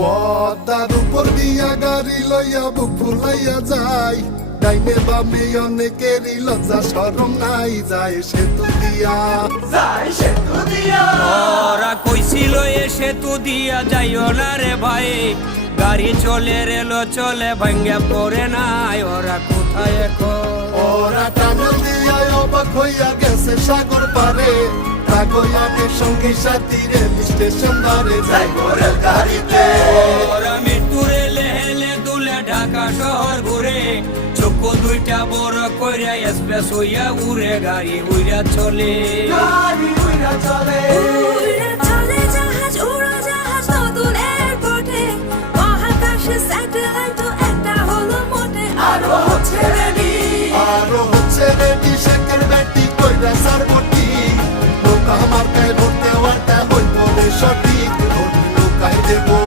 পদ্মার উপর দিয়া গাড়ি লইয়া বুক ফুলাইয়া যায়, ডাইনে বামে অনেকেরই লজ্জা শরম নাই, যায় সেতু দিয়া, যায় সেতু দিয়া। ওরা কইছিল এ সেতু দিয়া যাইও না রে ভাই, গাড়ি চলে রেল চলে ভাঙ্গা পড়ে নাই, ওরা কোথায় এখন? ওরা টানেল দিয়া অবাক হইয়া গেছে সাগর পারে, তাগয়ানের সঙ্গে সাথী রেল স্টেশন ধারে, যাই রেল গাড়িতে। ওরা মৃত্যু রেলে হেলে দুলে ঢাকা শহর ঘুরে, চক্ষু দুইটা বড় কইরা এক্সপ্রেস হইয়া উড়ে, গাড়ি উইরা চলে, গাড়ি উইরা চলে।